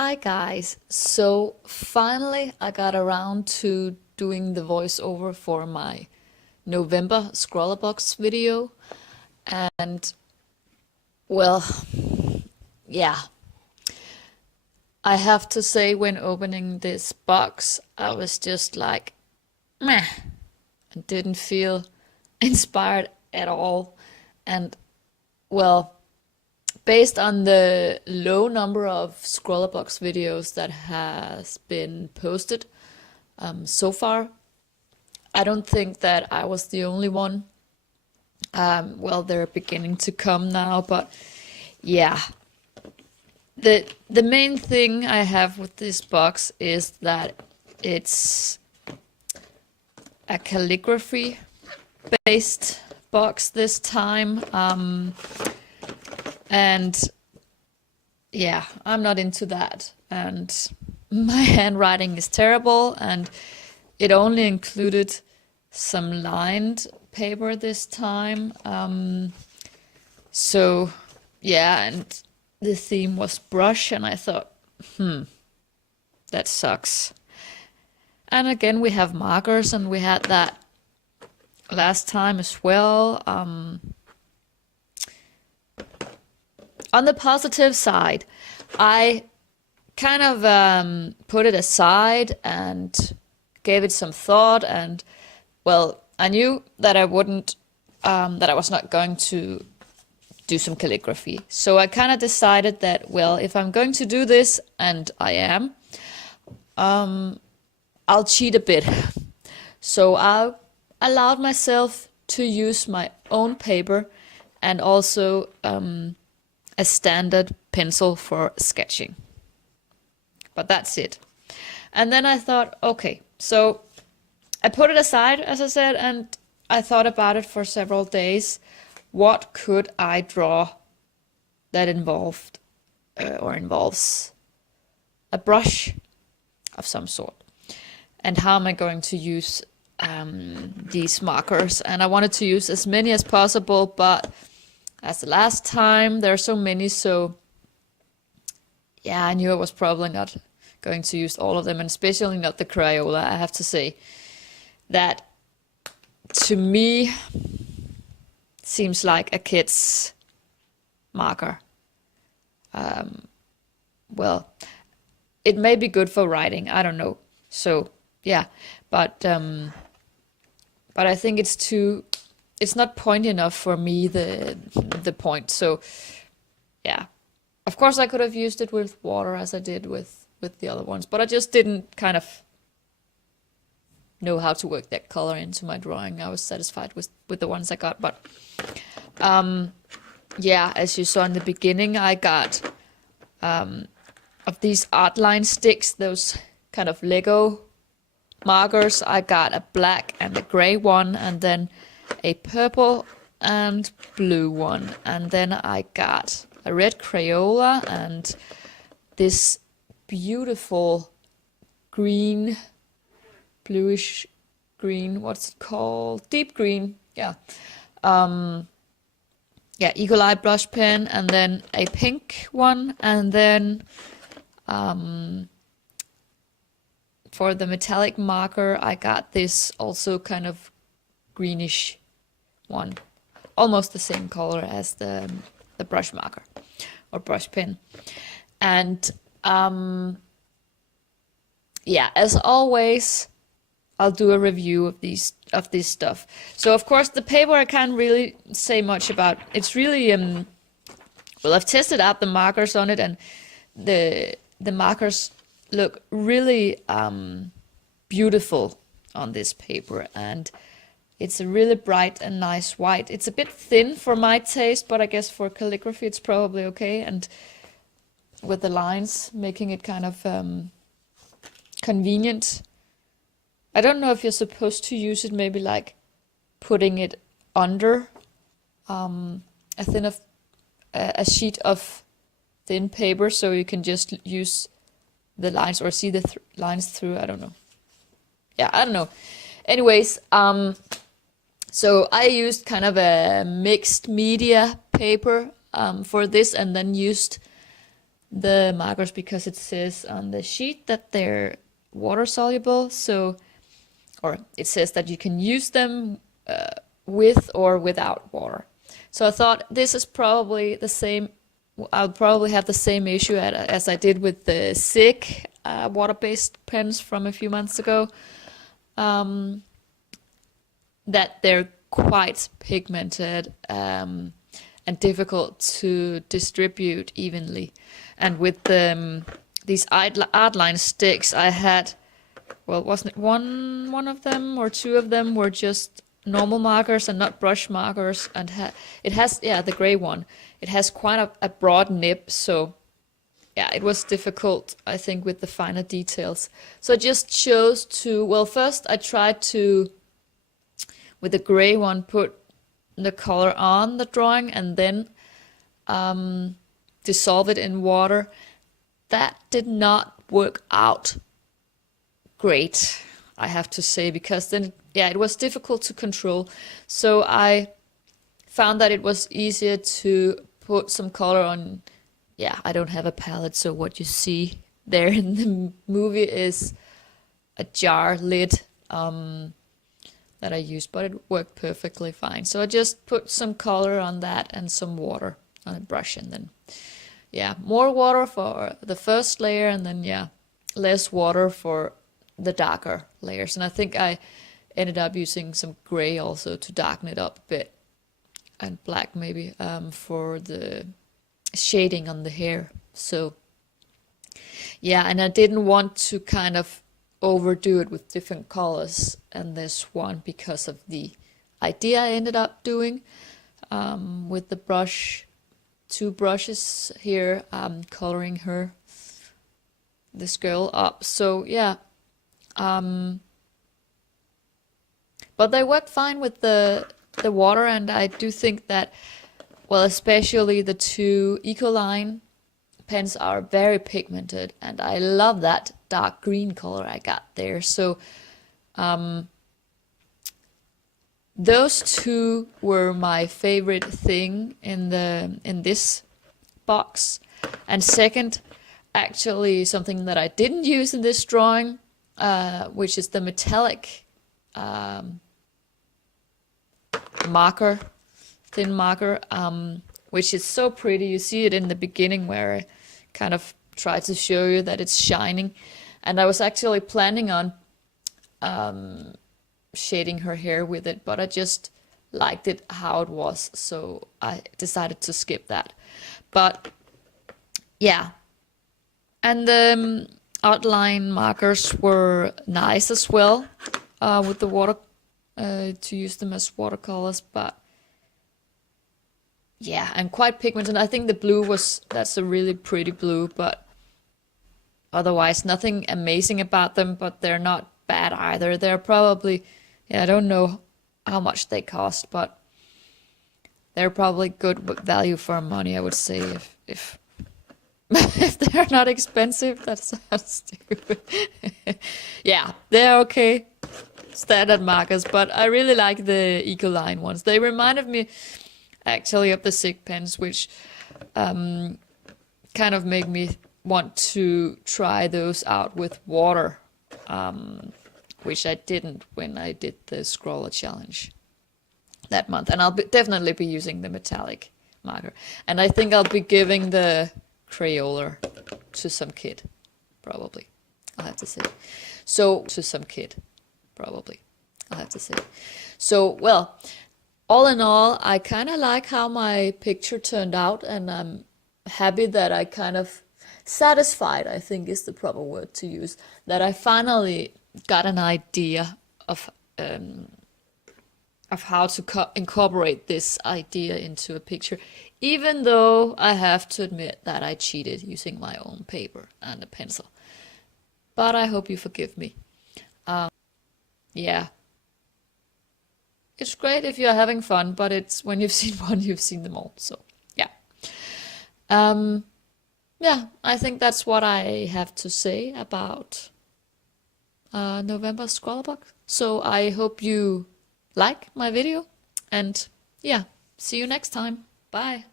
Hi guys, so finally I got around to doing the voiceover for my November ScrawlrBox video, and well, yeah, I have to say when opening this box I was just like meh and didn't feel inspired at all. And well, based on the low number of ScrawlrBox videos that has been posted so far, I don't think that I was the only one. Well, they're beginning to come now, but yeah. The main thing I have with this box is that it's a calligraphy based box this time. And yeah, I'm not into that. And my handwriting is terrible, and it only included some lined paper this time. So yeah, and the theme was brush, and I thought, that sucks. And again, we have markers, and we had that last time as well. On the positive side, I kind of put it aside and gave it some thought, and well, I knew that I was not going to do some calligraphy. So I kind of decided that, well, if I'm going to do this, and I am, I'll cheat a bit. So I allowed myself to use my own paper and also a standard pencil for sketching. But that's it. And then I thought, okay, so I put it aside, as I said, and I thought about it for several days. What could I draw that involved or involves a brush of some sort? And how am I going to use these markers? And I wanted to use as many as possible, but as the last time, there are so many, so yeah, I knew I was probably not going to use all of them, and especially not the Crayola. I have to say that, to me, seems like a kid's marker. Well, it may be good for writing, I don't know. So yeah, but I think it's not pointy enough for me, the point. So yeah, of course I could have used it with water as I did with the other ones, but I just didn't kind of know how to work that color into my drawing. I was satisfied with the ones I got, but yeah, as you saw in the beginning, I got of these art line sticks, those kind of Lego markers. I got a black and a gray one, and then a purple and blue one, and then I got a red Crayola and this beautiful green, bluish green, what's it called? Deep green, yeah. Yeah, Eagle Eye brush pen, and then a pink one, and then for the metallic marker, I got this also kind of greenish one, almost the same color as the brush marker or brush pen. And yeah, as always, I'll do a review of this stuff. So of course the paper I can't really say much about. It's really well, I've tested out the markers on it, and the markers look really beautiful on this paper, and it's a really bright and nice white. It's a bit thin for my taste, but I guess for calligraphy it's probably okay, and with the lines making it kind of convenient. I don't know if you're supposed to use it, maybe like putting it under a sheet of thin paper, so you can just use the lines or see the lines through. I don't know. Yeah, I don't know. Anyways, so I used kind of a mixed media paper for this, and then used the markers because it says on the sheet that they're water soluble. So, or it says that you can use them with or without water. So I thought this is probably the same. I'll probably have the same issue as I did with the SIG water-based pens from a few months ago. That they're quite pigmented and difficult to distribute evenly. And with these art line sticks, I had, well, wasn't it one of them or two of them were just normal markers and not brush markers, and it has, yeah, the gray one. It has quite a broad nib, so yeah, it was difficult, I think, with the finer details. So I just chose to, well, first I tried to, with the gray one, put the color on the drawing and then dissolve it in water. That did not work out great, I have to say, because then, yeah, it was difficult to control. So I found that it was easier to put some color on. Yeah, I don't have a palette, so what you see there in the movie is a jar lid that I used, but it worked perfectly fine. So I just put some color on that and some water on a brush, and then, yeah, more water for the first layer, and then, yeah, less water for the darker layers. And I think I ended up using some gray also to darken it up a bit, and black maybe for the shading on the hair. So yeah, and I didn't want to kind of overdo it with different colors in this one because of the idea I ended up doing with the brush, two brushes here, coloring this girl up. So yeah, but they worked fine with the water, and I do think that, well, especially the two Ecoline pens are very pigmented, and I love that dark green color I got there. So those two were my favorite thing in this box. And second, actually something that I didn't use in this drawing, which is the metallic marker, thin marker, which is so pretty. You see it in the beginning where I kind of try to show you that it's shining. And I was actually planning on shading her hair with it, but I just liked it how it was, so I decided to skip that. But yeah, and the outline markers were nice as well with the water, to use them as watercolors, but yeah, and quite pigmented. I think the blue that's a really pretty blue, but otherwise nothing amazing about them, but they're not bad either. They're probably, yeah, I don't know how much they cost, but they're probably good value for money, I would say, if if they're not expensive. That sounds stupid. Yeah, they're okay, standard markers, but I really like the Ecoline ones. They reminded me actually of the SIG pens, which kind of made me want to try those out with water, which I didn't when I did the Scrawler challenge that month. And I'll definitely be using the metallic marker. And I think I'll be giving the Crayola to some kid, probably, I'll have to say. So, to some kid, probably, I'll have to say. So, well, all in all, I kind of like how my picture turned out, and I'm happy that I kind of satisfied, I think is the proper word to use, that I finally got an idea of how to incorporate this idea into a picture, even though I have to admit that I cheated using my own paper and a pencil. But I hope you forgive me. Yeah. It's great if you're having fun, but it's when you've seen one, you've seen them all. So, yeah. Yeah, I think that's what I have to say about November ScrawlrBox. So I hope you like my video, and yeah, see you next time. Bye.